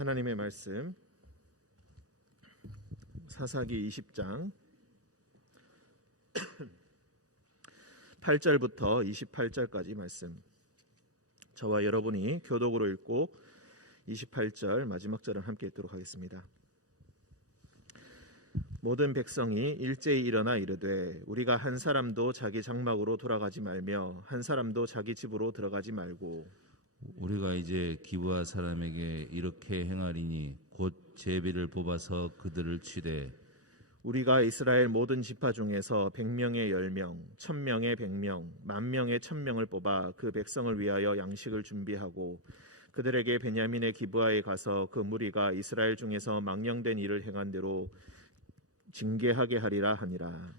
하나님의 말씀 사사기 20장 8절부터 28절까지 말씀, 저와 여러분이 교독으로 읽고 28절 마지막 절을 함께 읽도록 하겠습니다. 모든 백성이 일제히 일어나 이르되 우리가 한 사람도 자기 장막으로 돌아가지 말며 한 사람도 자기 집으로 들어가지 말고 우리가 이제 기브아 사람에게 이렇게 행하리니 곧 제비를 뽑아서 그들을 치되 우리가 이스라엘 모든 지파 중에서 100명의 10명, 1000명의 100명, 10,000명의 1000명을 뽑아 그 백성을 위하여 양식을 준비하고 그들에게 베냐민의 기브아에 가서 그 무리가 이스라엘 중에서 망령된 일을 행한 대로 징계하게 하리라 하니라.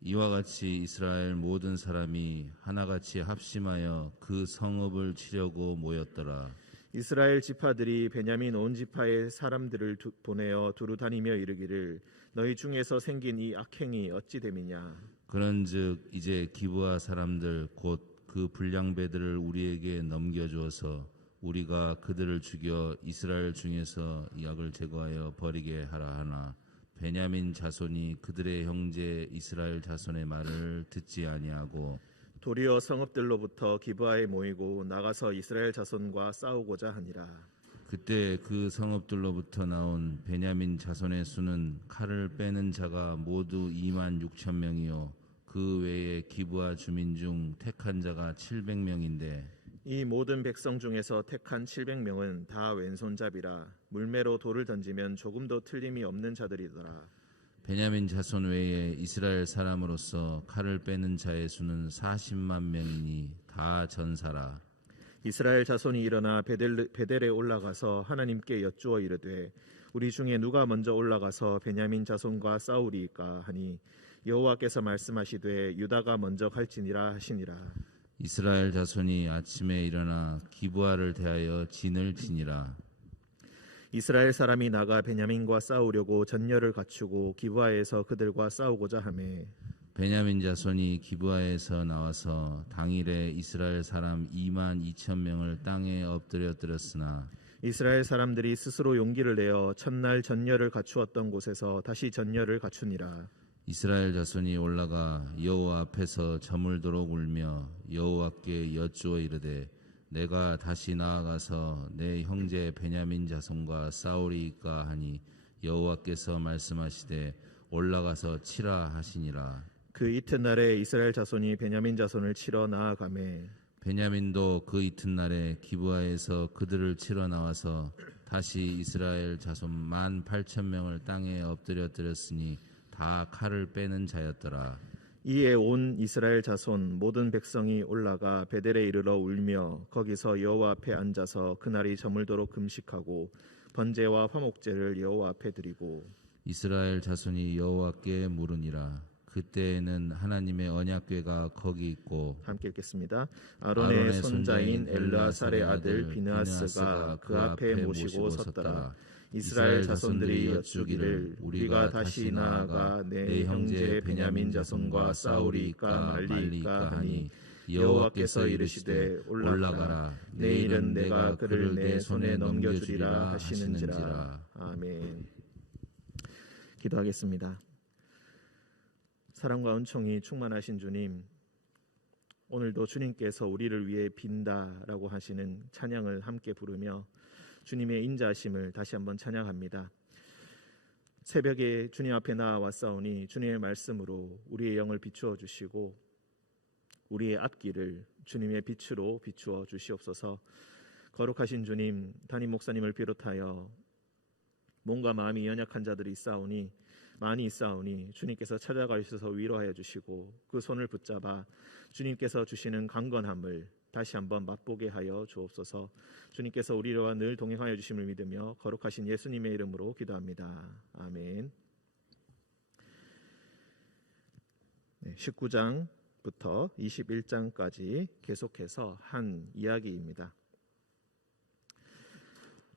이와 같이 이스라엘 모든 사람이 하나같이 합심하여 그 성읍을 치려고 모였더라. 이스라엘 지파들이 베냐민 온 지파의 사람들을 보내어 두루 다니며 이르기를 너희 중에서 생긴 이 악행이 어찌 됨이냐. 그런즉 이제 기브아 사람들 곧 그 불량배들을 우리에게 넘겨주어서 우리가 그들을 죽여 이스라엘 중에서 이 악을 제거하여 버리게 하라 하나 베냐민 자손이 그들의 형제 이스라엘 자손의 말을 듣지 아니하고 도리어 성읍들로부터 기브아에 모이고 나가서 이스라엘 자손과 싸우고자 하니라. 그때 그 성읍들로부터 나온 베냐민 자손의 수는 칼을 빼는 자가 모두 26,000명이요 그 외에 기브아 주민 중 택한 자가 700명인데 이 모든 백성 중에서 택한 700명은 다 왼손잡이라 물매로 돌을 던지면 조금도 틀림이 없는 자들이더라. 베냐민 자손 외에 이스라엘 사람으로서 칼을 빼는 자의 수는 40만 명이니 다 전사라. 이스라엘 자손이 일어나 베델에 올라가서 하나님께 여쭈어 이르되 우리 중에 누가 먼저 올라가서 베냐민 자손과 싸우리이까 하니 여호와께서 말씀하시되 유다가 먼저 갈지니라 하시니라. 이스라엘 자손이 아침에 일어나 기브아를 대하여 진을 치니라. 이스라엘 사람이 나가 베냐민과 싸우려고 전열을 갖추고 기브아에서 그들과 싸우고자 하매 베냐민 자손이 기브아에서 나와서 당일에 이스라엘 사람 22,000명을 땅에 엎드려뜨렸으나 이스라엘 사람들이 스스로 용기를 내어 첫날 전열을 갖추었던 곳에서 다시 전열을 갖추니라. 이스라엘 자손이 올라가 여호와 앞에서 저물도록 울며 여호와께 여쭈어 이르되 내가 다시 나아가서 내 형제 베냐민 자손과 싸우리이까 하니 여호와께서 말씀하시되 올라가서 치라 하시니라. 그 이튿날에 이스라엘 자손이 베냐민 자손을 치러 나아가매 베냐민도 그 이튿날에 기브아에서 그들을 치러 나와서 다시 이스라엘 자손 18,000명을 땅에 엎드려뜨렸으니 다 칼을 빼는 자였더라. 이에 온 이스라엘 자손 모든 백성이 올라가 베델에 이르러 울며 거기서 여호와 앞에 앉아서 그날이 저물도록 금식하고 번제와 화목제를 여호와 앞에 드리고 이스라엘 자손이 여호와께 물으니라. 그때에는 하나님의 언약궤가 거기 있고 함께 읽겠습니다. 아론의 손자인 엘르아살의 아들 비느하스가 그 앞에 모시고 섰더라. 이스라엘 자손들이 여쭈기를 우리가 다시 나아가 내 형제 베냐민 자손과 싸우리이까 말리이까 하니 여호와께서 이르시되 올라가라. 내일은 내가 그를 내 손에 넘겨주리라 하시는지라. 아멘. 기도하겠습니다. 사랑과 은총이 충만하신 주님, 오늘도 주님께서 우리를 위해 빈다라고 하시는 찬양을 함께 부르며 주님의 인자하심을 다시 한번 찬양합니다. 새벽에 주님 앞에 나아왔사오니 주님의 말씀으로 우리의 영을 비추어 주시고 우리의 앞길을 주님의 빛으로 비추어 주시옵소서. 거룩하신 주님, 담임 목사님을 비롯하여 몸과 마음이 연약한 자들이 많이 있사오니 주님께서 찾아가셔서 위로하여 주시고 그 손을 붙잡아 주님께서 주시는 강건함을 다시 한번 맛보게 하여 주옵소서. 주님께서 우리와 늘 동행하여 주심을 믿으며 거룩하신 예수님의 이름으로 기도합니다. 아멘. 19장부터 21장까지 계속해서 한 이야기입니다.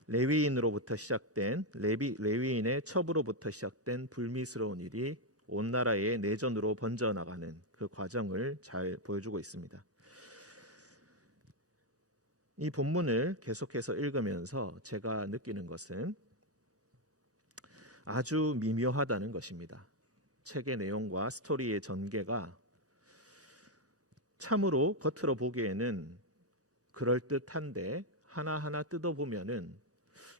레위인으로부터 시작된 레위인의 첩으로부터 시작된 불미스러운 일이 온 나라의 내전으로 번져나가는 그 과정을 잘 보여주고 있습니다. 이 본문을 계속해서 읽으면서 제가 느끼는 것은 아주 미묘하다는 것입니다. 책의 내용과 스토리의 전개가 참으로 겉으로 보기에는 그럴듯한데 하나하나 뜯어보면은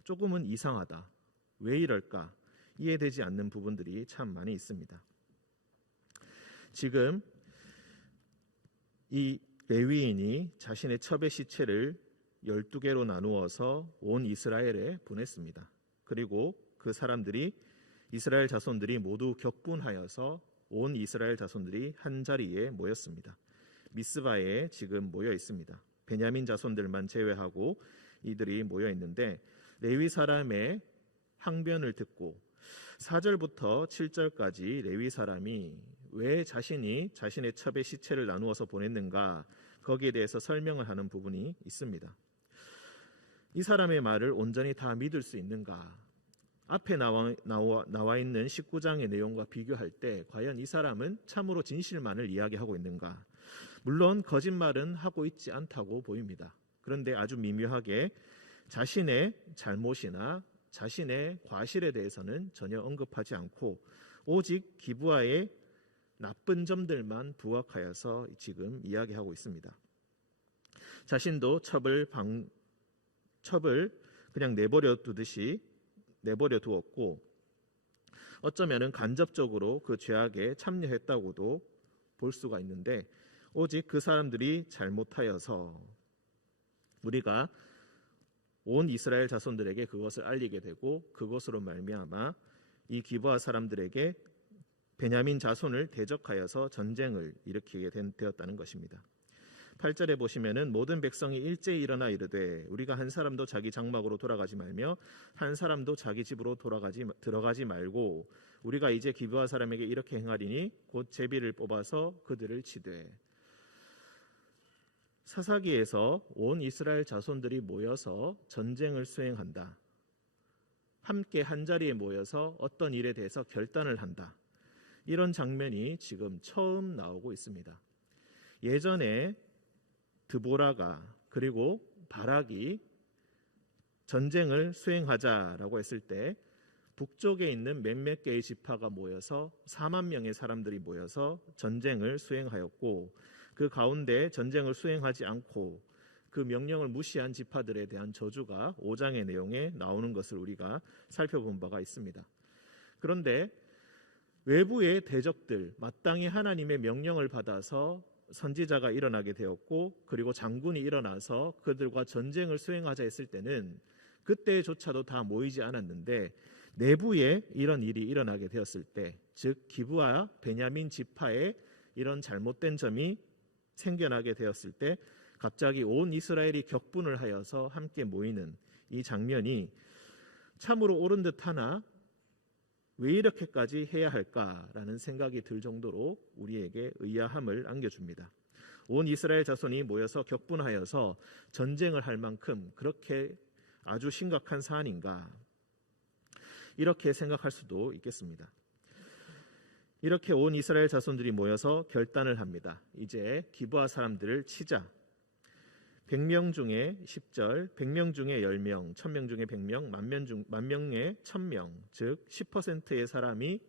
조금은 이상하다. 왜 이럴까? 이해되지 않는 부분들이 참 많이 있습니다. 지금 이 레위인이 자신의 첩의 시체를 12개로 나누어서 온 이스라엘에 보냈습니다. 그리고 그 사람들이 이스라엘 자손들이 모두 격분하여서 온 이스라엘 자손들이 한 자리에 모였습니다. 미스바에 지금 모여 있습니다. 베냐민 자손들만 제외하고 이들이 모여 있는데 레위 사람의 항변을 듣고 4절부터 7절까지 레위 사람이 왜 자신이 자신의 첩의 시체를 나누어서 보냈는가 거기에 대해서 설명을 하는 부분이 있습니다. 이 사람의 말을 온전히 다 믿을 수 있는가? 앞에 나와 있는 19장의 내용과 비교할 때 과연 이 사람은 참으로 진실만을 이야기하고 있는가? 물론 거짓말은 하고 있지 않다고 보입니다. 그런데 아주 미묘하게 자신의 잘못이나 자신의 과실에 대해서는 전혀 언급하지 않고 오직 기브아의 나쁜 점들만 부각하여서 지금 이야기하고 있습니다. 자신도 첩을 그냥 내버려 두었고 어쩌면은 간접적으로 그 죄악에 참여했다고도 볼 수가 있는데 오직 그 사람들이 잘못하여서 우리가 온 이스라엘 자손들에게 그것을 알리게 되고 그것으로 말미암아 이 기브아 사람들에게 베냐민 자손을 대적하여서 전쟁을 일으키게 되었다는 것입니다. 8절에 보시면은 모든 백성이 일제히 일어나 이르되 우리가 한 사람도 자기 장막으로 돌아가지 말며 한 사람도 자기 집으로 들어가지 말고 우리가 이제 기브아 사람에게 이렇게 행하리니 곧 제비를 뽑아서 그들을 치되. 사사기에서 온 이스라엘 자손들이 모여서 전쟁을 수행한다. 함께 한자리에 모여서 어떤 일에 대해서 결단을 한다. 이런 장면이 지금 처음 나오고 있습니다. 예전에 드보라가 그리고 바락이 전쟁을 수행하자라고 했을 때 북쪽에 있는 몇몇 개의 지파가 모여서 4만 명의 사람들이 모여서 전쟁을 수행하였고 그 가운데 전쟁을 수행하지 않고 그 명령을 무시한 지파들에 대한 저주가 5장의 내용에 나오는 것을 우리가 살펴본 바가 있습니다. 그런데 외부의 대적들, 마땅히 하나님의 명령을 받아서 선지자가 일어나게 되었고 그리고 장군이 일어나서 그들과 전쟁을 수행하자 했을 때는 그때조차도 다 모이지 않았는데 내부에 이런 일이 일어나게 되었을 때, 즉 기브아 베냐민 지파에 이런 잘못된 점이 생겨나게 되었을 때 갑자기 온 이스라엘이 격분을 하여서 함께 모이는 이 장면이 참으로 옳은 듯하나 왜 이렇게까지 해야 할까라는 생각이 들 정도로 우리에게 의아함을 안겨줍니다. 온 이스라엘 자손이 모여서 격분하여서 전쟁을 할 만큼 그렇게 아주 심각한 사안인가, 이렇게 생각할 수도 있겠습니다. 이렇게 온 이스라엘 자손들이 모여서 결단을 합니다. 이제 기브아 사람들을 치자. 100명 중에 10절, 100명 중에 10명, 1000명 중에 100명, 만 명에 1000명, 즉 10%의 사람이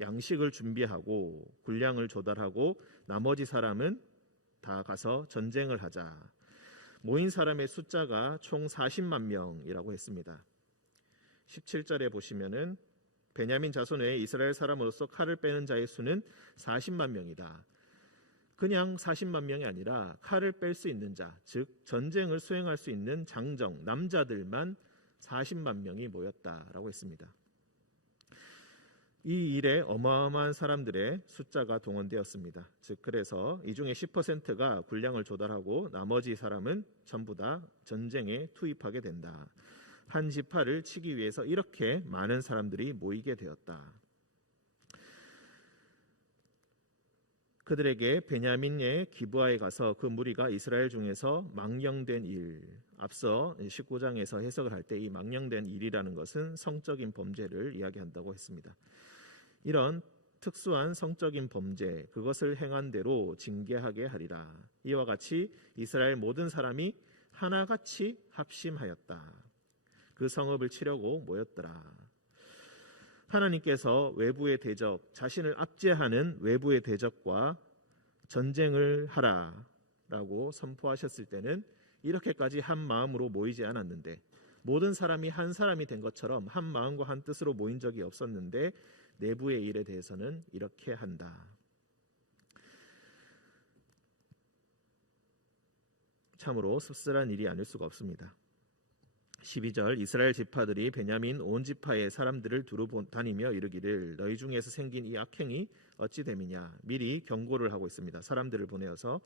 양식을 준비하고 군량을 조달하고 나머지 사람은 다 가서 전쟁을 하자. 모인 사람의 숫자가 총 40만 명이라고 했습니다. 17절에 보시면은 베냐민 자손 외에 이스라엘 사람으로서 칼을 빼는 자의 수는 40만 명이다. 그냥 40만 명이 아니라 칼을 뺄 수 있는 자, 즉 전쟁을 수행할 수 있는 장정, 남자들만 40만 명이 모였다라고 했습니다. 이 일에 어마어마한 사람들의 숫자가 동원되었습니다. 즉 그래서 이 중에 10%가 군량을 조달하고 나머지 사람은 전부 다 전쟁에 투입하게 된다. 한 지파를 치기 위해서 이렇게 많은 사람들이 모이게 되었다. 그들에게 베냐민의 기브아에 가서 그 무리가 이스라엘 중에서 망령된 일, 앞서 19장에서 해석을 할 때 이 망령된 일이라는 것은 성적인 범죄를 이야기한다고 했습니다. 이런 특수한 성적인 범죄, 그것을 행한 대로 징계하게 하리라. 이와 같이 이스라엘 모든 사람이 하나같이 합심하였다. 그 성읍을 치려고 모였더라. 하나님께서 외부의 대적, 자신을 압제하는 외부의 대적과 전쟁을 하라라고 선포하셨을 때는 이렇게까지 한 마음으로 모이지 않았는데, 모든 사람이 한 사람이 된 것처럼 한 마음과 한 뜻으로 모인 적이 없었는데 내부의 일에 대해서는 이렇게 한다. 참으로 씁쓸한 일이 아닐 수가 없습니다. 12절 이스라엘 지파들이 베냐민 온 지파의 사람들을 두루 다니며 이르기를 너희 중에서 생긴 이 악행이 어찌 됨이냐. 미리 경고를 하고 있습니다. 사람들을 보내어서.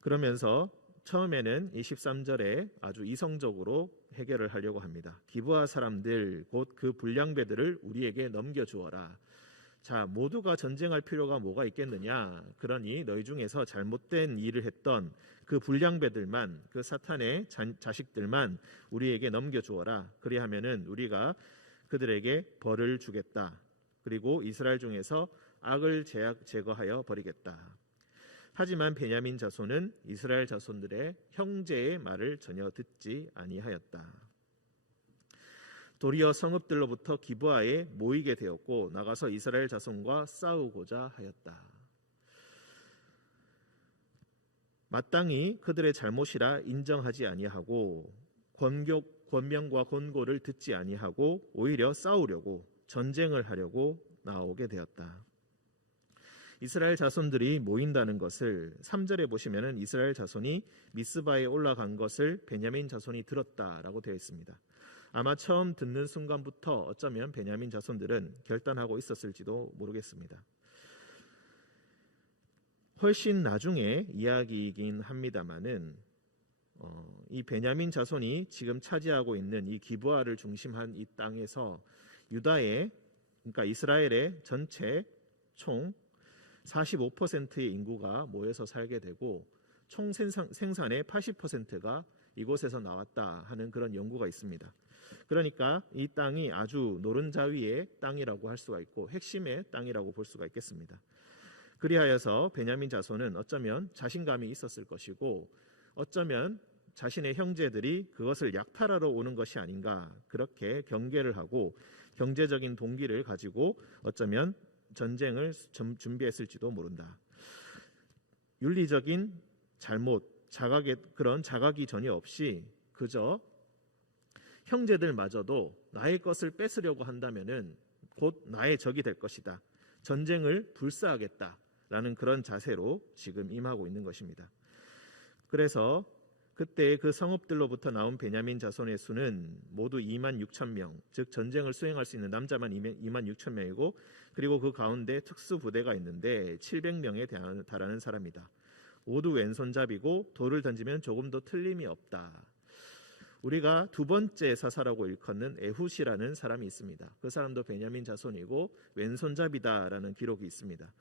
그러면서 처음에는 이 13절에 아주 이성적으로 해결을 하려고 합니다. 기브아 사람들 곧 그 불량배들을 우리에게 넘겨주어라. 자, 모두가 전쟁할 필요가 뭐가 있겠느냐. 그러니 너희 중에서 잘못된 일을 했던 그 불량배들만, 그 사탄의 자식들만 우리에게 넘겨주어라. 그리하면은 우리가 그들에게 벌을 주겠다. 그리고 이스라엘 중에서 악을 제거하여 버리겠다. 하지만 베냐민 자손은 이스라엘 자손들의 형제의 말을 전혀 듣지 아니하였다. 도리어 성읍들로부터 기브아에 모이게 되었고 나가서 이스라엘 자손과 싸우고자 하였다. 마땅히 그들의 잘못이라 인정하지 아니하고 권명과 권고를 듣지 아니하고 오히려 싸우려고 전쟁을 하려고 나오게 되었다. 이스라엘 자손들이 모인다는 것을 3절에 보시면은 이스라엘 자손이 미스바에 올라간 것을 베냐민 자손이 들었다라고 되어 있습니다. 아마 처음 듣는 순간부터 어쩌면 베냐민 자손들은 결단하고 있었을지도 모르겠습니다. 훨씬 나중에 이야기이긴 합니다만은 이 베냐민 자손이 지금 차지하고 있는 이 기브아를 중심한 이 땅에서 유다의, 그러니까 이스라엘의 전체 총 45%의 인구가 모여서 살게 되고 총 생산의 80%가 이곳에서 나왔다 하는 그런 연구가 있습니다. 그러니까 이 땅이 아주 노른자위의 땅이라고 할 수가 있고 핵심의 땅이라고 볼 수가 있겠습니다. 그리하여서 베냐민 자손은 어쩌면 자신감이 있었을 것이고 어쩌면 자신의 형제들이 그것을 약탈하러 오는 것이 아닌가 그렇게 경계를 하고 경제적인 동기를 가지고 어쩌면 전쟁을 준비했을지도 모른다. 윤리적인 잘못, 그런 자각이 전혀 없이 그저 형제들마저도 나의 것을 뺏으려고 한다면은 곧 나의 적이 될 것이다. 전쟁을 불사하겠다라는 그런 자세로 지금 임하고 있는 것입니다. 그래서 그때 그 성읍들로부터 나온 베냐민 자손의 수는 모두 26,000명, 즉 전쟁을 수행할 수 있는 남자만 26,000명이고 그리고 그 가운데 특수부대가 있는데 700명에 달하는 사람이다. 모두 왼손잡이고 돌을 던지면 조금도 틀림이 없다. 우리가 두 번째 사사라고 일컫는 에훗이라는 사람이 있습니다. 그 사람도 베냐민 자손이고 왼손잡이다라는 기록이 있습니다.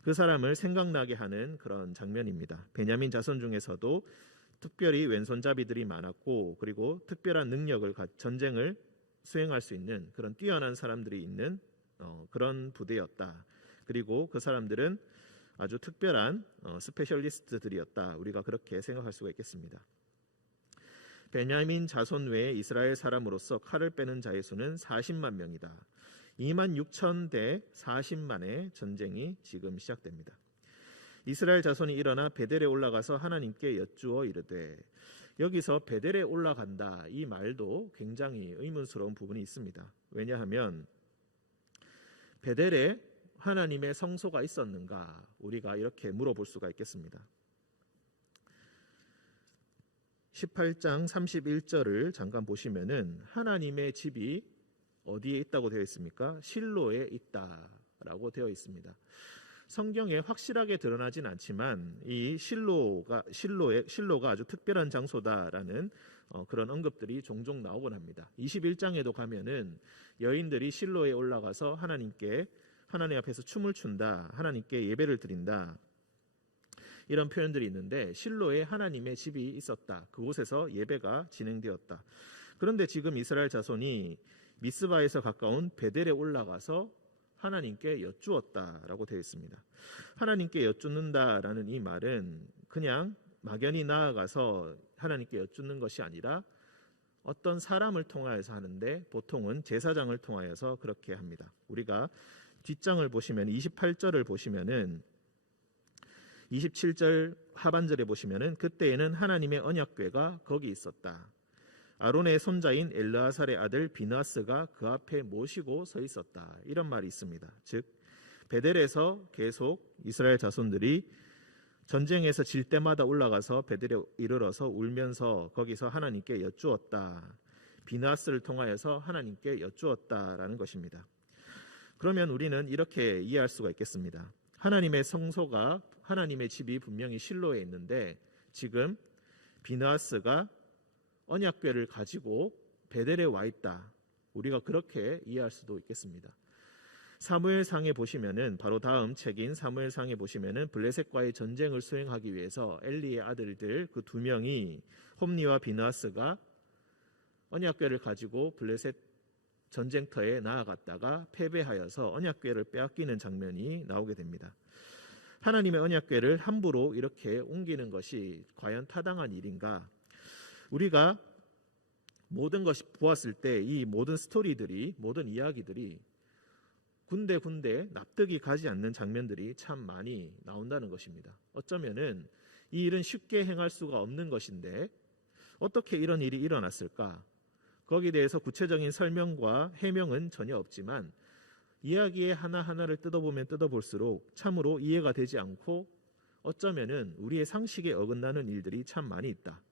그 사람을 생각나게 하는 그런 장면입니다. 베냐민 자손 중에서도 특별히 왼손잡이들이 많았고 그리고 특별한 능력을 전쟁을 수행할 수 있는 그런 뛰어난 사람들이 있는 그런 부대였다. 그리고 그 사람들은 아주 특별한 스페셜리스트들이었다. 우리가 그렇게 생각할 수가 있겠습니다. 베냐민 자손 외에 이스라엘 사람으로서 칼을 빼는 자의 수는 40만 명이다. 26,000 대 40만의 전쟁이 지금 시작됩니다. 이스라엘 자손이 일어나 베델에 올라가서 하나님께 여쭈어 이르되, 여기서 베델에 올라간다 이 말도 굉장히 의문스러운 부분이 있습니다. 왜냐하면 베델에 하나님의 성소가 있었는가 우리가 이렇게 물어볼 수가 있겠습니다. 18장 31절을 잠깐 보시면은 하나님의 집이 어디에 있다고 되어 있습니까? 실로에 있다라고 되어 있습니다. 성경에 확실하게 드러나진 않지만 이 실로가 아주 특별한 장소다라는 그런 언급들이 종종 나오곤 합니다. 21장에도 가면은 여인들이 실로에 올라가서 하나님 앞에서 춤을 춘다, 하나님께 예배를 드린다, 이런 표현들이 있는데 실로에 하나님의 집이 있었다. 그곳에서 예배가 진행되었다. 그런데 지금 이스라엘 자손이 미스바에서 가까운 베델에 올라가서 하나님께 여쭈었다라고 되어 있습니다. 하나님께 여쭈는다라는 이 말은 그냥 막연히 나아가서 하나님께 여쭙는 것이 아니라 어떤 사람을 통하여서 하는데 보통은 제사장을 통하여서 그렇게 합니다. 우리가 뒷장을 보시면 28절을 보시면은 27절 하반절에 보시면은 그때에는 하나님의 언약궤가 거기 있었다. 아론의 손자인 엘르아살의 아들 비나스가 그 앞에 모시고 서 있었다. 이런 말이 있습니다. 즉 베델에서 계속 이스라엘 자손들이 전쟁에서 질 때마다 올라가서 베델에 이르러서 울면서 거기서 하나님께 여쭈었다. 비나스를 통하여서 하나님께 여쭈었다라는 것입니다. 그러면 우리는 이렇게 이해할 수가 있겠습니다. 하나님의 성소가 하나님의 집이 분명히 실로에 있는데 지금 비나스가 언약궤를 가지고 베델에 와 있다. 우리가 그렇게 이해할 수도 있겠습니다. 사무엘상에 보시면은 바로 다음 책인 사무엘상에 보시면은 블레셋과의 전쟁을 수행하기 위해서 엘리의 아들들 그 두 명이 홈니와 비나스가 언약궤를 가지고 블레셋 전쟁터에 나아갔다가 패배하여서 언약궤를 빼앗기는 장면이 나오게 됩니다. 하나님의 언약궤를 함부로 이렇게 옮기는 것이 과연 타당한 일인가? 우리가 모든 것이 보았을 때 이 모든 스토리들이, 모든 이야기들이 군데 납득이 가지 않는 장면들이 참 많이 나온다는 것입니다. 어쩌면은 이 일은 쉽게 행할 수가 없는 것인데 어떻게 이런 일이 일어났을까? 거기에 대해서 구체적인 설명과 해명은 전혀 없지만 이야기의 하나하나를 뜯어보면 뜯어볼수록 참으로 이해가 되지 않고 어쩌면은 우리의 상식에 어긋나는 일들이 참 많이 있다.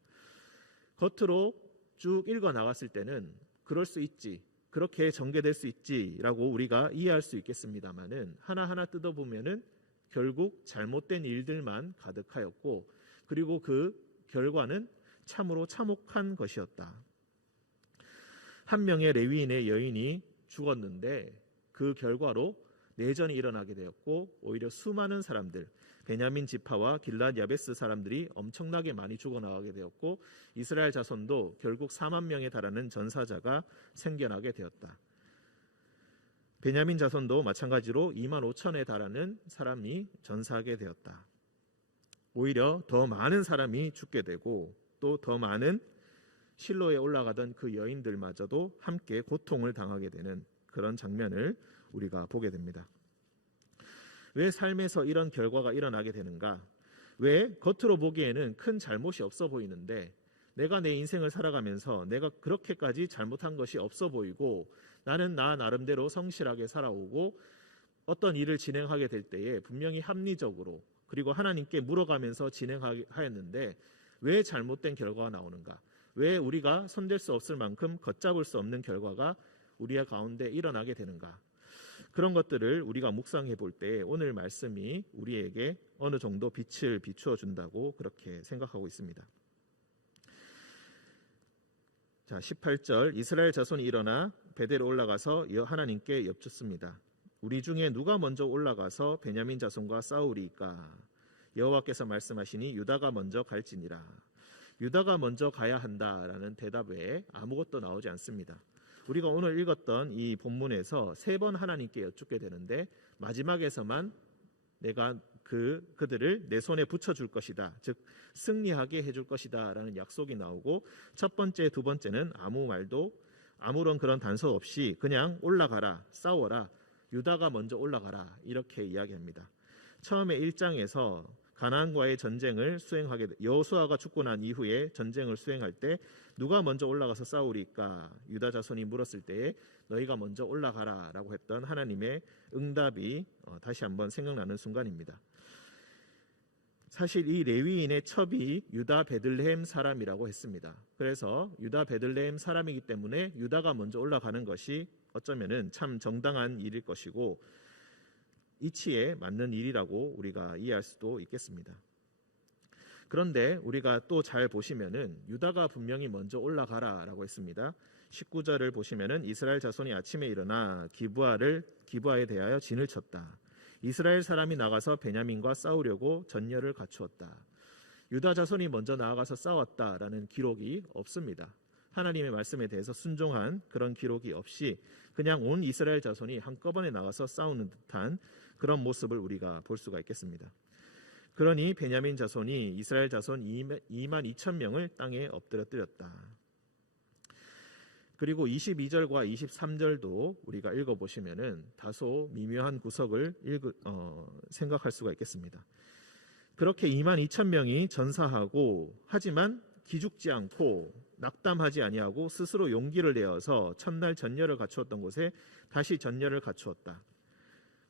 겉으로 쭉 읽어 나갔을 때는 그럴 수 있지, 그렇게 전개될 수 있지라고 우리가 이해할 수 있겠습니다만은 하나하나 뜯어보면은 결국 잘못된 일들만 가득하였고 그리고 그 결과는 참으로 참혹한 것이었다. 한 명의 레위인의 여인이 죽었는데 그 결과로 내전이 일어나게 되었고 오히려 수많은 사람들, 베냐민 지파와 길랏 야베스 사람들이 엄청나게 많이 죽어나가게 되었고 이스라엘 자손도 결국 4만 명에 달하는 전사자가 생겨나게 되었다. 베냐민 자손도 마찬가지로 2만 5천에 달하는 사람이 전사하게 되었다. 오히려 더 많은 사람이 죽게 되고 또 더 많은 실로에 올라가던 그 여인들마저도 함께 고통을 당하게 되는 그런 장면을 우리가 보게 됩니다. 왜 삶에서 이런 결과가 일어나게 되는가? 왜 겉으로 보기에는 큰 잘못이 없어 보이는데 내가 내 인생을 살아가면서 내가 그렇게까지 잘못한 것이 없어 보이고 나는 나 나름대로 성실하게 살아오고 어떤 일을 진행하게 될 때에 분명히 합리적으로 그리고 하나님께 물어가면서 진행하였는데 왜 잘못된 결과가 나오는가? 왜 우리가 손댈 수 없을 만큼 걷잡을 수 없는 결과가 우리의 가운데 일어나게 되는가? 그런 것들을 우리가 묵상해 볼 때 오늘 말씀이 우리에게 어느 정도 빛을 비추어 준다고 그렇게 생각하고 있습니다. 자, 18절 이스라엘 자손이 일어나 베델에 올라가서 하나님께 여쭙습니다. 우리 중에 누가 먼저 올라가서 베냐민 자손과 싸우리까? 여호와께서 말씀하시니 유다가 먼저 갈지니라. 유다가 먼저 가야 한다라는 대답 외에 아무것도 나오지 않습니다. 우리가 오늘 읽었던 이 본문에서 3번 하나님께 여쭙게 되는데 마지막에서만 내가 그들을 내 손에 붙여줄 것이다. 즉 승리하게 해줄 것이다 라는 약속이 나오고 첫 번째, 두 번째는 아무 말도 아무런 그런 단서 없이 그냥 올라가라, 싸워라, 유다가 먼저 올라가라 이렇게 이야기합니다. 처음에 1장에서 가나안과의 전쟁을 수행하게 여호수아가 죽고 난 이후에 전쟁을 수행할 때 누가 먼저 올라가서 싸우리까? 유다 자손이 물었을 때에 너희가 먼저 올라가라 라고 했던 하나님의 응답이 다시 한번 생각나는 순간입니다. 사실 이 레위인의 첩이 유다 베들레헴 사람이라고 했습니다. 그래서 유다 베들레헴 사람이기 때문에 유다가 먼저 올라가는 것이 어쩌면은 참 정당한 일일 것이고 이치에 맞는 일이라고 우리가 이해할 수도 있겠습니다. 그런데 우리가 또 잘 보시면은 유다가 분명히 먼저 올라가라라고 했습니다. 19절을 보시면은 이스라엘 자손이 아침에 일어나 기브아에 대하여 진을 쳤다. 이스라엘 사람이 나가서 베냐민과 싸우려고 전열을 갖추었다. 유다 자손이 먼저 나아가서 싸웠다라는 기록이 없습니다. 하나님의 말씀에 대해서 순종한 그런 기록이 없이 그냥 온 이스라엘 자손이 한꺼번에 나가서 싸우는 듯한 그런 모습을 우리가 볼 수가 있겠습니다. 그러니 베냐민 자손이 이스라엘 자손 2만 2천 명을 땅에 엎드려뜨렸다. 그리고 22절과 23절도 우리가 읽어보시면은 다소 미묘한 구석을 생각할 수가 있겠습니다. 그렇게 2만 2천 명이 전사하고 하지만 기죽지 않고 낙담하지 아니하고 스스로 용기를 내어서 첫날 전열을 갖추었던 곳에 다시 전열을 갖추었다.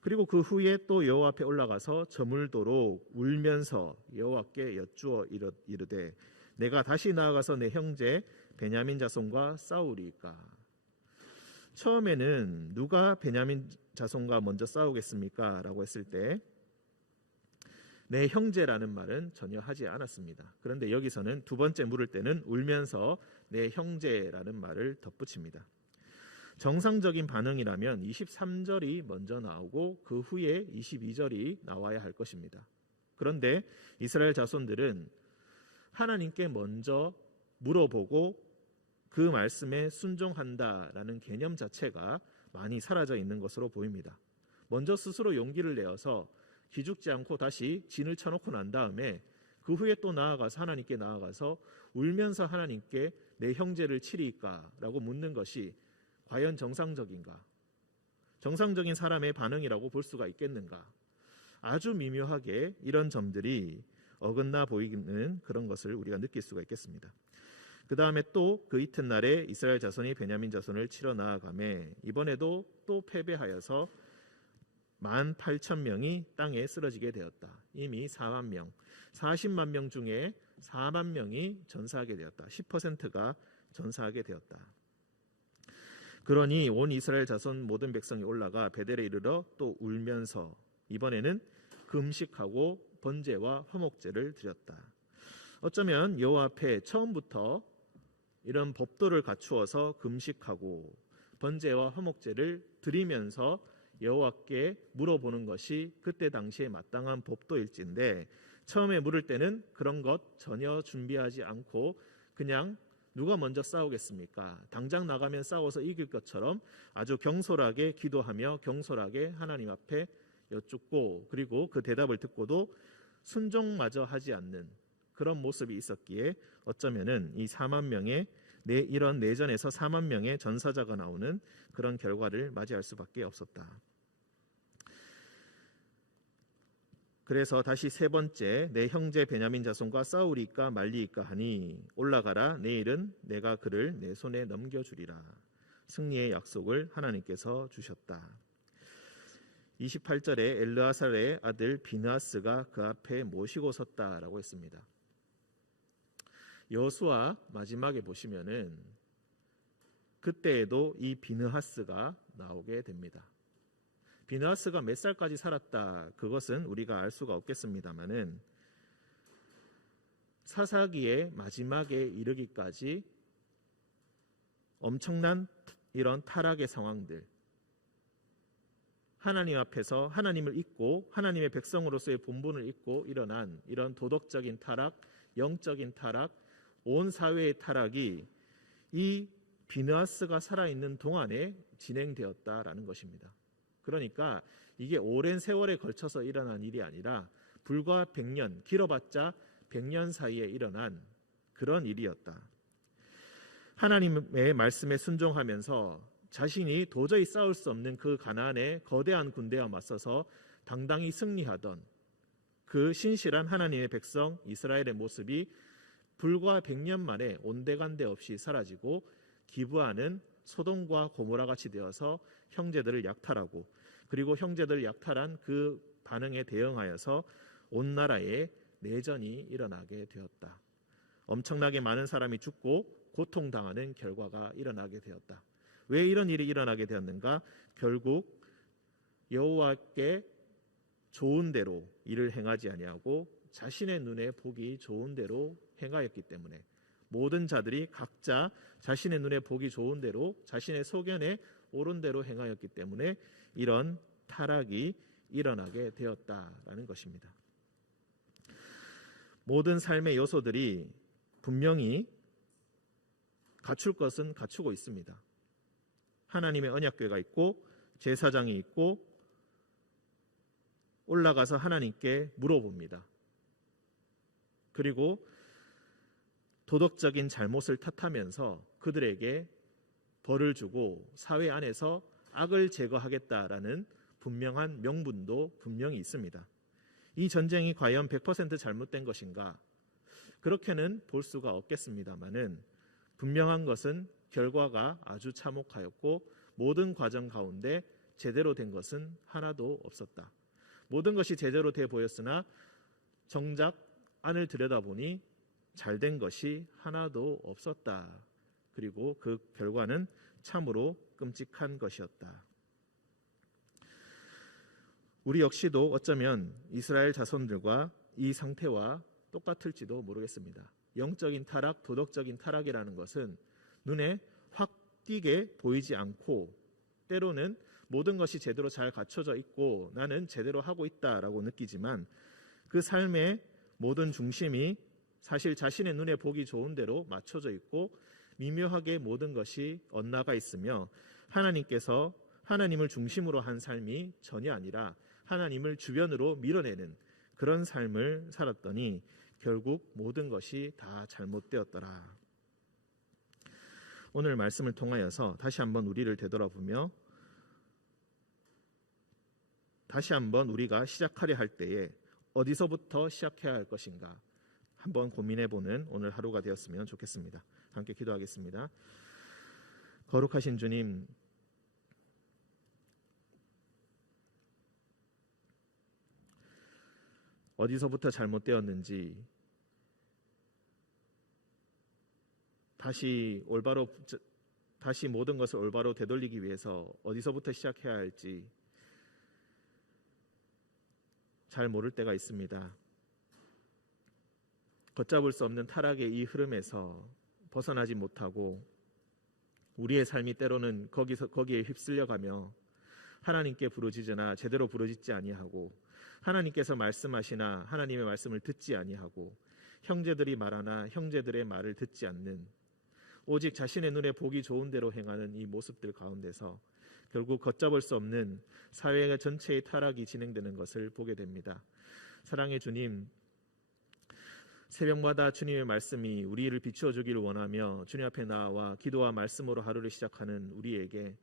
그리고 그 후에 또 여호와 앞에 올라가서 저물도록 울면서 여호와께 여쭈어 이르되 내가 다시 나아가서 내 형제 베냐민 자손과 싸우리까. 처음에는 누가 베냐민 자손과 먼저 싸우겠습니까? 라고 했을 때 내 형제라는 말은 전혀 하지 않았습니다. 그런데 여기서는 두 번째 물을 때는 울면서 내 형제라는 말을 덧붙입니다. 정상적인 반응이라면 23절이 먼저 나오고 그 후에 22절이 나와야 할 것입니다. 그런데 이스라엘 자손들은 하나님께 먼저 물어보고 그 말씀에 순종한다라는 개념 자체가 많이 사라져 있는 것으로 보입니다. 먼저 스스로 용기를 내어서 기죽지 않고 다시 진을 쳐놓고 난 다음에 그 후에 또 나아가서 하나님께 나아가서 울면서 하나님께 내 형제를 치리까? 라고 묻는 것이 과연 정상적인가? 정상적인 사람의 반응이라고 볼 수가 있겠는가? 아주 미묘하게 이런 점들이 어긋나 보이는 그런 것을 우리가 느낄 수가 있겠습니다. 그 다음에 또 그 이튿날에 이스라엘 자손이 베냐민 자손을 치러 나아가매 이번에도 또 패배하여서 18,000명이 땅에 쓰러지게 되었다. 이미 4만 명, 40만 명 중에 4만 명이 전사하게 되었다. 10%가 전사하게 되었다. 그러니 온 이스라엘 자손 모든 백성이 올라가 베델에 이르러 또 울면서 이번에는 금식하고 번제와 화목제를 드렸다. 어쩌면 여호와 앞에 처음부터 이런 법도를 갖추어서 금식하고 번제와 화목제를 드리면서 여호와께 물어보는 것이 그때 당시에 마땅한 법도일진데 처음에 물을 때는 그런 것 전혀 준비하지 않고 그냥 누가 먼저 싸우겠습니까? 당장 나가면 싸워서 이길 것처럼 아주 경솔하게 기도하며 경솔하게 하나님 앞에 여쭙고 그리고 그 대답을 듣고도 순종마저 하지 않는 그런 모습이 있었기에 어쩌면은 이 4만 명의 이런 내전에서 4만 명의 전사자가 나오는 그런 결과를 맞이할 수밖에 없었다. 그래서 다시 세 번째 내 형제 베냐민 자손과 싸우리까 말리이까 하니 올라가라 내일은 내가 그를 내 손에 넘겨주리라. 승리의 약속을 하나님께서 주셨다. 28절에 엘르아살의 아들 비느하스가 그 앞에 모시고 섰다라고 했습니다. 여호수아 마지막에 보시면은 그때에도 이 비느하스가 나오게 됩니다. 비느하스가 몇 살까지 살았다 그것은 우리가 알 수가 없겠습니다만은 사사기의 마지막에 이르기까지 엄청난 이런 타락의 상황들, 하나님 앞에서 하나님을 잊고 하나님의 백성으로서의 본분을 잊고 일어난 이런 도덕적인 타락, 영적인 타락, 온 사회의 타락이 이 비느하스가 살아있는 동안에 진행되었다라는 것입니다. 그러니까 이게 오랜 세월에 걸쳐서 일어난 일이 아니라 불과 100년, 길어봤자 100년 사이에 일어난 그런 일이었다. 하나님의 말씀에 순종하면서 자신이 도저히 싸울 수 없는 그 가나안의 거대한 군대와 맞서서 당당히 승리하던 그 신실한 하나님의 백성 이스라엘의 모습이 불과 100년 만에 온데간데 없이 사라지고 기브아는 소돔과 고모라 같이 되어서 형제들을 약탈하고 그리고 형제들을 약탈한 그 반응에 대응하여서 온 나라에 내전이 일어나게 되었다. 엄청나게 많은 사람이 죽고 고통당하는 결과가 일어나게 되었다. 왜 이런 일이 일어나게 되었는가? 결국 여호와께 좋은 대로 일을 행하지 아니하고 자신의 눈에 보기 좋은 대로 행하였기 때문에 모든 자들이 각자 자신의 눈에 보기 좋은 대로 자신의 소견에 옳은 대로 행하였기 때문에 이런 타락이 일어나게 되었다라는 것입니다. 모든 삶의 요소들이 분명히 갖출 것은 갖추고 있습니다. 하나님의 언약궤가 있고 제사장이 있고 올라가서 하나님께 물어봅니다. 그리고 도덕적인 잘못을 탓하면서 그들에게 벌을 주고 사회 안에서 악을 제거하겠다라는 분명한 명분도 분명히 있습니다. 이 전쟁이 과연 100% 잘못된 것인가? 그렇게는 볼 수가 없겠습니다만은 분명한 것은 결과가 아주 참혹하였고 모든 과정 가운데 제대로 된 것은 하나도 없었다. 모든 것이 제대로 돼 보였으나 정작 안을 들여다보니 잘된 것이 하나도 없었다. 그리고 그 결과는 참으로 끔찍한 것이었다. 우리 역시도 어쩌면 이스라엘 자손들과 이 상태와 똑같을지도 모르겠습니다. 영적인 타락, 도덕적인 타락이라는 것은 눈에 확 띄게 보이지 않고 때로는 모든 것이 제대로 잘 갖춰져 있고 나는 제대로 하고 있다라고 느끼지만 그 삶의 모든 중심이 사실 자신의 눈에 보기 좋은 대로 맞춰져 있고 미묘하게 모든 것이 엇나가 있으며 하나님께서 하나님을 중심으로 한 삶이 전혀 아니라 하나님을 주변으로 밀어내는 그런 삶을 살았더니 결국 모든 것이 다 잘못되었더라. 오늘 말씀을 통하여서 다시 한번 우리를 되돌아보며 다시 한번 우리가 시작하려 할 때에 어디서부터 시작해야 할 것인가 한번 고민해보는 오늘 하루가 되었으면 좋겠습니다. 함께 기도하겠습니다. 거룩하신 주님, 어디서부터 잘못되었는지 다시 모든 것을 올바로 되돌리기 위해서 어디서부터 시작해야 할지 잘 모를 때가 있습니다. 걷잡을 수 없는 타락의 이 흐름에서 벗어나지 못하고 우리의 삶이 때로는 거기에 휩쓸려가며 하나님께 부르짖으나 제대로 부르짖지 아니하고 하나님께서 말씀하시나 하나님의 말씀을 듣지 아니하고 형제들이 말하나 형제들의 말을 듣지 않는 오직 자신의 눈에 보기 좋은 대로 행하는 이 모습들 가운데서 결국 걷잡을 수 없는 사회 전체의 타락이 진행되는 것을 보게 됩니다. 사랑의 주님, 새벽마다 주님의 말씀이 우리를 비추어 주기를 원하며 주님 앞에 나와 기도와 말씀으로 하루를 시작하는 우리에게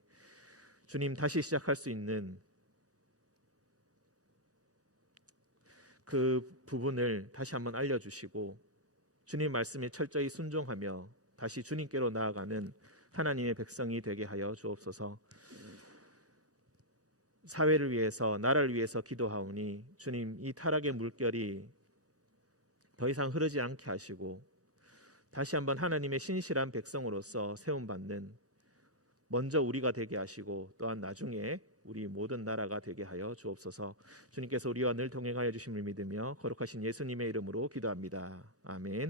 주님 다시 시작할 수 있는 그 부분을 다시 한번 알려주시고 주님 말씀에 철저히 순종하며 다시 주님께로 나아가는 하나님의 백성이 되게 하여 주옵소서. 사회를 위해서 나라를 위해서 기도하오니 주님 이 타락의 물결이 더 이상 흐르지 않게 하시고 다시 한번 하나님의 신실한 백성으로서 세움받는 먼저 우리가 되게 하시고 또한 나중에 우리 모든 나라가 되게 하여 주옵소서. 주님께서 우리와 늘 동행하여 주심을 믿으며 거룩하신 예수님의 이름으로 기도합니다. 아멘.